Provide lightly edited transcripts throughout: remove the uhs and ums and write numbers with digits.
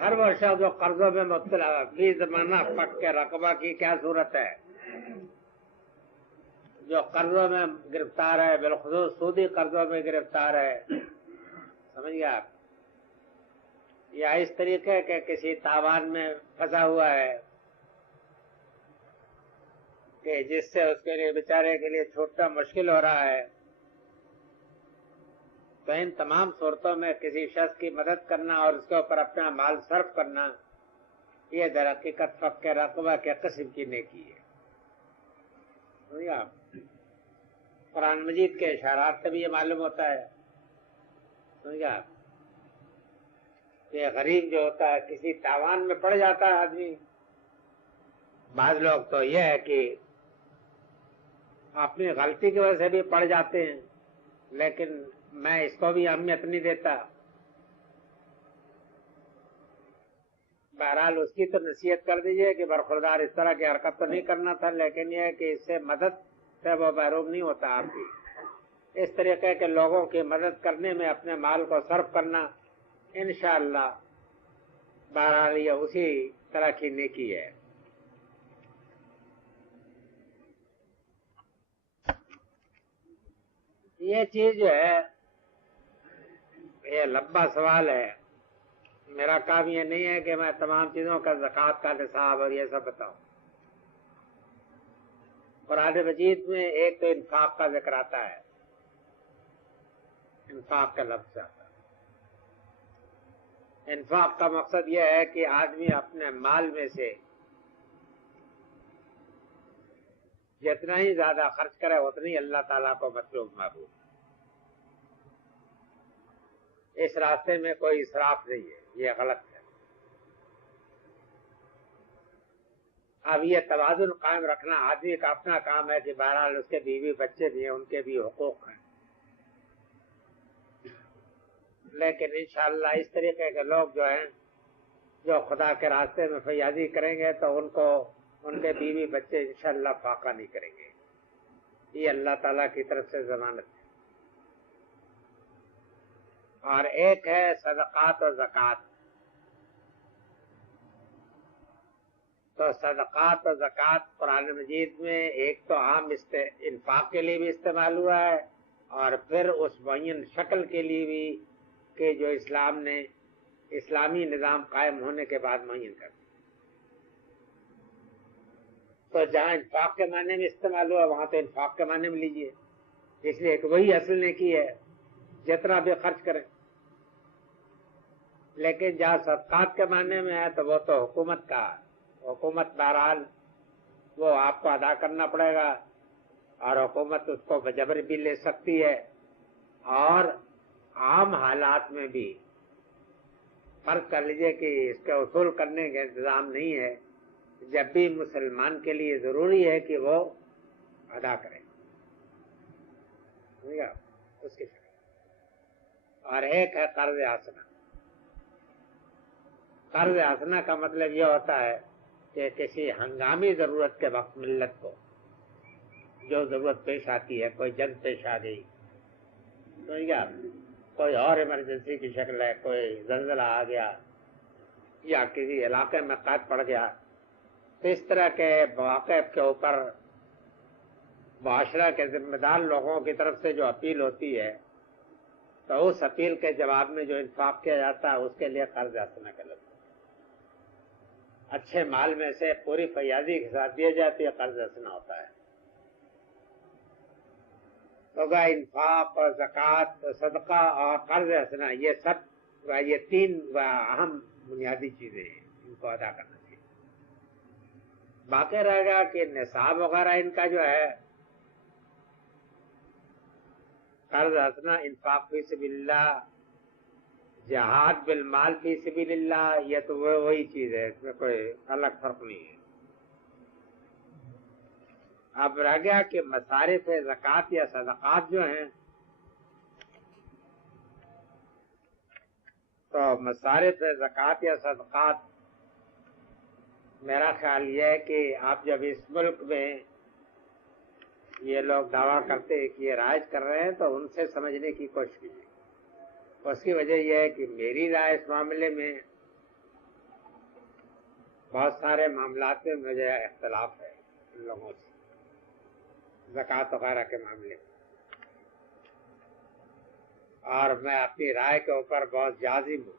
ہر وہ شخص جو قرضوں میں مبتلا فی زمانہ فک کے رقبہ کی کیا صورت ہے؟ جو قرضوں میں گرفتار ہے، بالخصوص سودی قرضوں میں گرفتار ہے، سمجھ گیا آپ؟ یا اس طریقے کے کسی تاوان میں پھنسا ہوا ہے کہ جس سے اس کے لیے بیچارے کے لیے چھوٹنا مشکل ہو رہا ہے، تو ان تمام صورتوں میں کسی شخص کی مدد کرنا اور اس کے اوپر اپنا مال صرف کرنا، یہ در حقیقت فک رقبہ کے قسم کی نیکی ہے. سمجھے آپ؟ قرآن مجید کے اشارات سے بھی یہ معلوم ہوتا ہے. سمجھے آپ؟ کہ غریب جو ہوتا ہے کسی تاوان میں پڑ جاتا ہے آدمی. بعض لوگ تو یہ ہے کہ اپنی غلطی کی وجہ سے بھی پڑ جاتے ہیں، لیکن میں اس کو بھی اہمیت نہیں دیتا. بہرحال اس کی تو نصیحت کر دیجئے کہ برخوردار اس طرح کی حرکت تو نہیں کرنا تھا، لیکن یہ ہے کہ اس سے مدد سے وہ محروم نہیں ہوتا آپ کی. اس طریقے کے لوگوں کی مدد کرنے میں اپنے مال کو صرف کرنا انشاءاللہ بہرحال یہ اسی طرح کی نیکی ہے. یہ چیز جو ہے یہ لمبا سوال ہے. میرا کام یہ نہیں ہے کہ میں تمام چیزوں کا زکوٰۃ کا نصاب اور یہ سب بتاؤں. قرآن مجید میں ایک تو انفاق کا ذکر آتا ہے، انفاق کا لفظ آتا ہے. انفاق کا مقصد یہ ہے کہ آدمی اپنے مال میں سے جتنا ہی زیادہ خرچ کرے اتنی اللہ تعالیٰ کو مطلوب محبوب. اس راستے میں کوئی اسراف نہیں ہے، یہ غلط ہے. اب یہ توازن قائم رکھنا آدمی کا اپنا کام ہے کہ بہرحال اس کے بیوی بچے بھی ہیں، ان کے بھی حقوق ہیں. لیکن انشاءاللہ اس طریقے کے لوگ جو ہیں جو خدا کے راستے میں فیاضی کریں گے تو ان کو ان کے بیوی بچے انشاءاللہ فاقہ نہیں کریں گے. یہ اللہ تعالیٰ کی طرف سے ضمانت ہے. اور ایک ہے صدقات و زکوٰۃ. تو صدقات و زکوٰۃ قرآن مجید میں ایک تو عام انفاق کے لیے بھی استعمال ہوا ہے، اور پھر اس معین شکل کے لیے بھی کہ جو اسلام نے اسلامی نظام قائم ہونے کے بعد معین کر دیا. تو جہاں انفاق کے معنی میں استعمال ہوا وہاں تو انفاق کے معنی میں لیجئے، اس لیے کہ وہی اصل نیکی ہے جتنا بھی خرچ کریں. لیکن جہاں صدقات کے معنی میں ہے تو وہ تو حکومت کا، حکومت بہرحال وہ آپ کو ادا کرنا پڑے گا، اور حکومت اس کو بجبر بھی لے سکتی ہے. اور عام حالات میں بھی فرض کر لیجئے کہ اس کے اصول کرنے کا انتظام نہیں ہے، جب بھی مسلمان کے لیے ضروری ہے کہ وہ ادا کرے اس کی شکل. اور ایک ہے قرض حسنہ. قرض حسنہ کا مطلب یہ ہوتا ہے کہ کسی ہنگامی ضرورت کے وقت ملت کو جو ضرورت پیش آتی ہے، کوئی جنگ پیش آ گئی، کوئی اور ایمرجنسی کی شکل ہے، کوئی زلزلہ آ گیا یا کسی علاقے میں قحط پڑ گیا، تو اس طرح کے مواقع کے اوپر معاشرہ کے ذمہ دار لوگوں کی طرف سے جو اپیل ہوتی ہے تو اس اپیل کے جواب میں جو انفاق کیا جاتا ہے اس کے لیے قرض حسنہ کا لفظ. اچھے مال میں سے پوری فیاضی کے ساتھ دیے جاتی ہے، قرض حسنہ ہوتا ہے. تو انفاق اور زکوٰۃ، صدقہ اور قرض حسنہ یہ سب یہ تین اہم بنیادی چیزیں ہیں، ان کو ادا کرنا چاہیے. باقی رہے گا کہ نصاب وغیرہ ان کا جو ہے قرض حسنہ، انفاق فی سبیل اللہ، جہاد بالمال فی سبیل اللہ، یہ تو وہی چیز ہے، اس میں کوئی الگ فرق نہیں ہے. اب رہ گیا کہ مصارف زکوٰۃ یا صدقات جو ہیں، تو مصارف زکوٰۃ یا صدقات میرا خیال یہ ہے کہ آپ جب اس ملک میں یہ لوگ دعویٰ کرتے ہیں کہ یہ رائج کر رہے ہیں تو ان سے سمجھنے کی کوشش کیجیے. اس کی وجہ یہ ہے کہ میری رائے اس معاملے میں بہت سارے معاملات میں مجھے اختلاف ہے ان لوگوں سے، زکوٰۃ وغیرہ کے معاملے میں، اور میں اپنی رائے کے اوپر بہت جازم ہوں،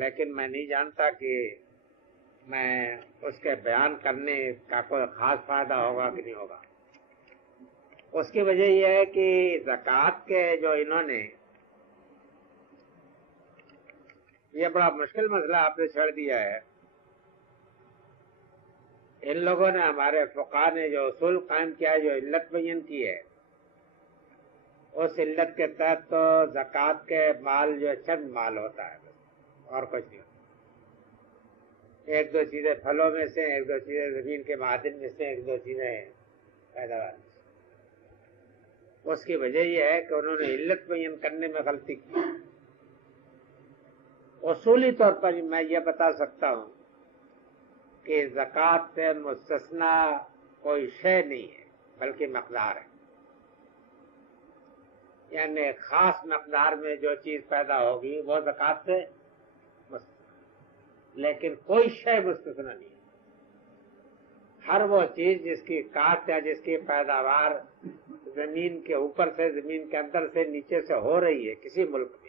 لیکن میں نہیں جانتا کہ میں اس کے بیان کرنے کا کوئی خاص فائدہ ہوگا کہ نہیں ہوگا۔ اس کی وجہ یہ ہے کہ زکوٰۃ کے جو انہوں نے یہ بڑا مشکل مسئلہ آپ نے چھڑ دیا ہے۔ ان لوگوں نے، ہمارے فقہاء نے جو اصول قائم کیا ہے، جو علت بیان کی ہے، اس علت کے تحت تو زکوٰۃ کے مال جو چند مال ہوتا ہے، اور کچھ نہیں ہوتا۔ ایک دو چیزیں پھلوں میں سے، ایک دو چیزیں زمین کے معادن میں سے، ایک دو چیزیں پیداوار میں سے۔ اس کی وجہ یہ ہے کہ انہوں نے علت بیان کرنے میں غلطی کی۔ اصولی طور پر میں یہ بتا سکتا ہوں کہ زکوٰۃ سے مستثنا کوئی شے نہیں ہے، بلکہ مقدار ہے۔ یعنی خاص مقدار میں جو چیز پیدا ہوگی وہ زکوٰۃ سے مستثنا، لیکن کوئی شے مستثنا نہیں ہے۔ ہر وہ چیز جس کی کاشت یا جس کی پیداوار زمین کے اوپر سے، زمین کے اندر سے، نیچے سے ہو رہی ہے کسی ملک میں،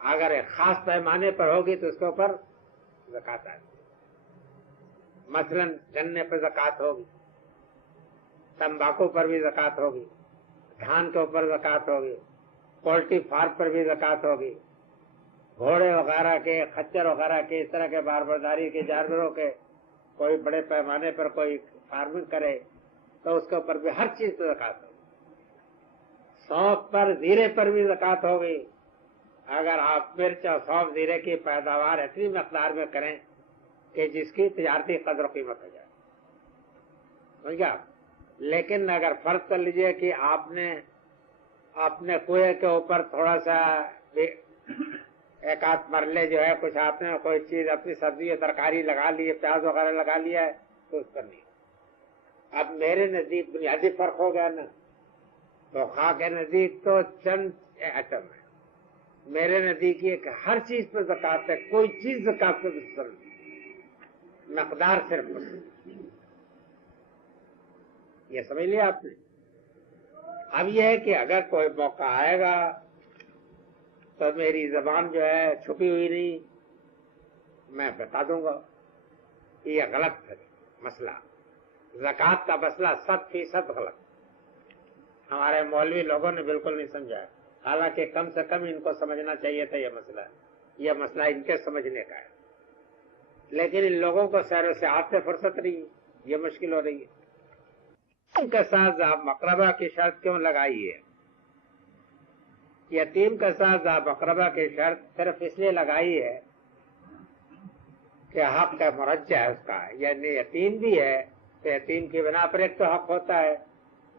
اگر ایک خاص پیمانے پر ہوگی تو اس کے اوپر زکوٰۃ آئے گی۔ مثلا گنے پر زکوٰۃ ہوگی، تمباکو پر بھی زکوٰۃ ہوگی، دھان کے اوپر زکوٰۃ ہوگی، پولٹری فارم پر بھی زکوٰۃ ہوگی، گھوڑے وغیرہ کے، خچر وغیرہ کے، اس طرح کے باربرداری کے جانوروں کے کوئی بڑے پیمانے پر کوئی فارمنگ کرے تو اس کے اوپر بھی ہر چیز پر زکوٰۃ ہوگی۔ سونف پر، زیرے پر بھی زکوٰۃ ہوگی۔ اگر آپ مرچ اور سونف زیرے کی پیداوار اتنی مقدار میں کریں کہ جس کی تجارتی قدر و قیمت ہو جائے، سمجھا؟ لیکن اگر فرض کر لیجئے کہ آپ نے اپنے کنویں کے اوپر تھوڑا سا ایک آدھ مرلے جو ہے کچھ آپ نے کوئی چیز اپنی سبزی یا ترکاری لگا لی ہے، پیاز وغیرہ لگا لیا ہے، تو اس پر نہیں۔ اب میرے نزدیک بنیادی فرق ہو گیا نا، تو خواہ کے نزدیک تو چند ایٹم ہے، میرے نزدیک یہ کہ ہر چیز پہ زکوٰۃ ہے، کوئی چیز زکوٰۃ پہ مستثنا نہیں، مقدار صرف مستثنا۔ یہ سمجھ لیا آپ نے؟ اب یہ ہے کہ اگر کوئی موقع آئے گا تو میری زبان جو ہے چھپی ہوئی نہیں، میں بتا دوں گا کہ یہ غلط ہے مسئلہ، زکوٰۃ کا مسئلہ 100% غلط۔ ہمارے مولوی لوگوں نے بالکل نہیں سمجھا ہے، حالانکہ کم سے کم ان کو سمجھنا چاہیے تھا یہ مسئلہ ان کے سمجھنے کا ہے، لیکن ان لوگوں کو سیر و سیاحت سے فرصت نہیں، یہ مشکل ہو رہی ہے۔ ان کے ساتھ ذا مقربہ کی شرط کیوں لگائی ہے؟ یتیم کے ساتھ ذا مقربہ کی شرط صرف اس لیے لگائی ہے کہ حق کا مرجع ہے اس کا، یعنی یتیم بھی ہے تو یتیم کی بنا پر ایک تو حق ہوتا ہے،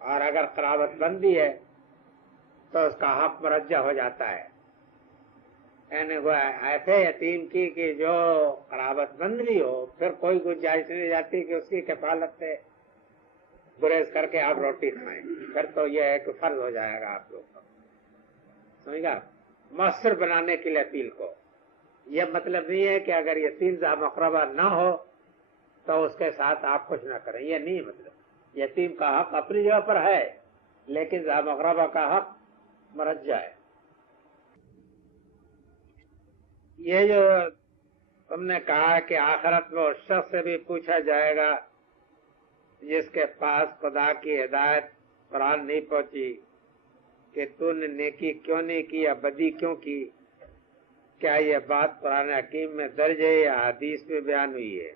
اور اگر قرابت بندی ہے تو اس کا حق مرجع ہو جاتا ہے۔ یعنی وہ ایسے یتیم کی کہ جو قرابت بند بھی ہو، پھر کوئی گنجائش نہیں جاتی کہ اس کی کفالت سے گریز کر کے آپ روٹی کھائیں، پھر تو یہ ہے کہ فرض ہو جائے گا آپ لوگ کو، سمجھ گا؟ مؤثر بنانے کے لیے اپیل کو، یہ مطلب نہیں ہے کہ اگر یتیم ذا مقربہ نہ ہو تو اس کے ساتھ آپ کچھ نہ کریں، یہ نہیں مطلب۔ یتیم کا حق اپنی جگہ پر ہے، لیکن ذا مقربہ کا حق مرجع ہے۔ یہ جو تم نے کہا کہ آخرت میں اس شخص سے بھی پوچھا جائے گا جس کے پاس خدا کی ہدایت قرآن نہیں پہنچی کہ تو نے نیکی کیوں نہیں کی یا بدی کیوں کی، کیا یہ بات قرآن حکیم میں درج ہے یا حدیث میں بیان ہوئی ہے؟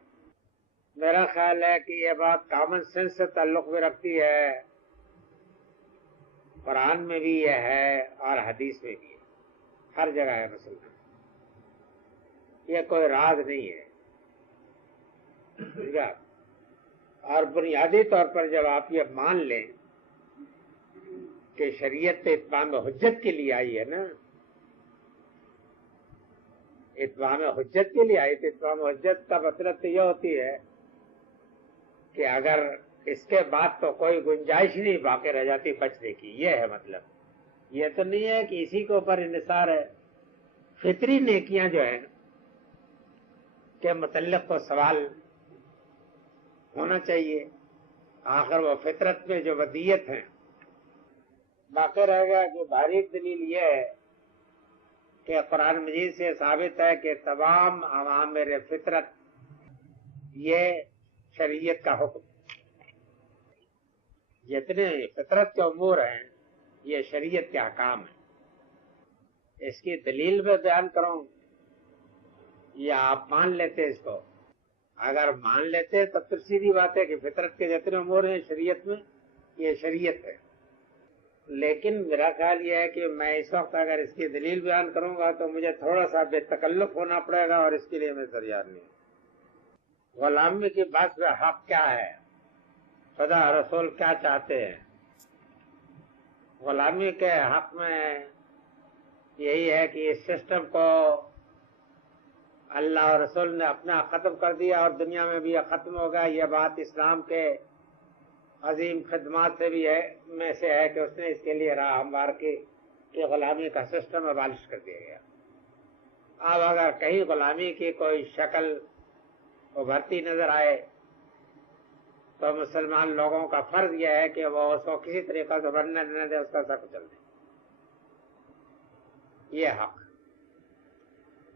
میرا خیال ہے کہ یہ بات کامن سینس سے تعلق بھی رکھتی ہے، قرآن میں بھی یہ ہے اور حدیث میں بھی ہے، ہر جگہ ہے مسئلہ، یہ کوئی راز نہیں ہے، ٹھیک ہے؟ اور بنیادی طور پر جب آپ یہ مان لیں کہ شریعت اتمام حجت کے لیے آئی ہے نا، اتمام حجت کے لیے آئی، تو اتمام حجت کا مطلب تو یہ ہوتی ہے کہ اگر اس کے بعد تو کوئی گنجائش نہیں باقی رہ جاتی بچنے کی، یہ ہے مطلب۔ یہ تو نہیں ہے کہ اسی کے اوپر انحصار ہے۔ فطری نیکیاں جو ہیں کے متعلق تو سوال ہونا چاہیے. آخر وہ فطرت میں جو ودیت ہیں. باقی رہ گیا کہ باریک دلیل یہ ہے کہ قرآن مجید سے ثابت ہے کہ تمام اوامر فطرت یہ شریعت کا حکم. جتنے فطرت کے امور ہیں یہ شریعت کے احکام ہیں. اس کی دلیل میں بیان کروں یا آپ مان لیتے اس کو؟ اگر مان لیتے تو پھر سیدھی بات ہے کہ فطرت کے جتنے امور ہیں شریعت میں یہ شریعت ہے. لیکن میرا خیال یہ ہے کہ میں اس وقت اگر اس کی دلیل بیان کروں گا تو مجھے تھوڑا سا بے تکلف ہونا پڑے گا، اور اس کے لیے میں تیار نہیں ہوں. غلامی کی بات میں حق کیا ہے، خدا رسول کیا چاہتے ہیں؟ غلامی کے حق میں یہی ہے کہ اس سسٹم کو اللہ اور رسول نے اپنا ختم کر دیا اور دنیا میں بھی یہ ختم ہوگا. یہ بات اسلام کے عظیم خدمات سے بھی ہے میں سے ہے کہ اس نے اس کے لیے راہ ہموار کی کہ غلامی کا سسٹم ابالش کر دیا گیا. اب اگر کہیں غلامی کی کوئی شکل ابھرتی نظر آئے تو مسلمان لوگوں کا فرض یہ ہے کہ وہ اس کو کسی طریقہ سے ابھرنے نہ دے، اس کا سر کچل دے. یہ حق،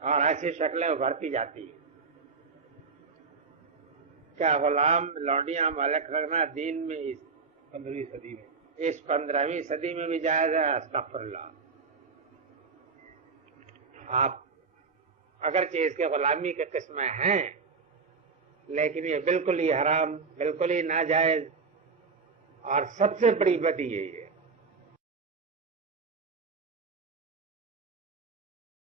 اور ایسی شکلیں ابھرتی جاتی ہیں. کیا غلام لونڈیاں مالک رکھنا دین میں اس 15ویں صدی میں، اس 15ویں صدی میں بھی جائز ہے؟ استغفر اللہ. آپ اگرچہ اس کے غلامی کے قسمیں ہیں لیکن یہ بالکل ہی حرام، بالکل ہی ناجائز، اور سب سے بڑی بدی یہی ہے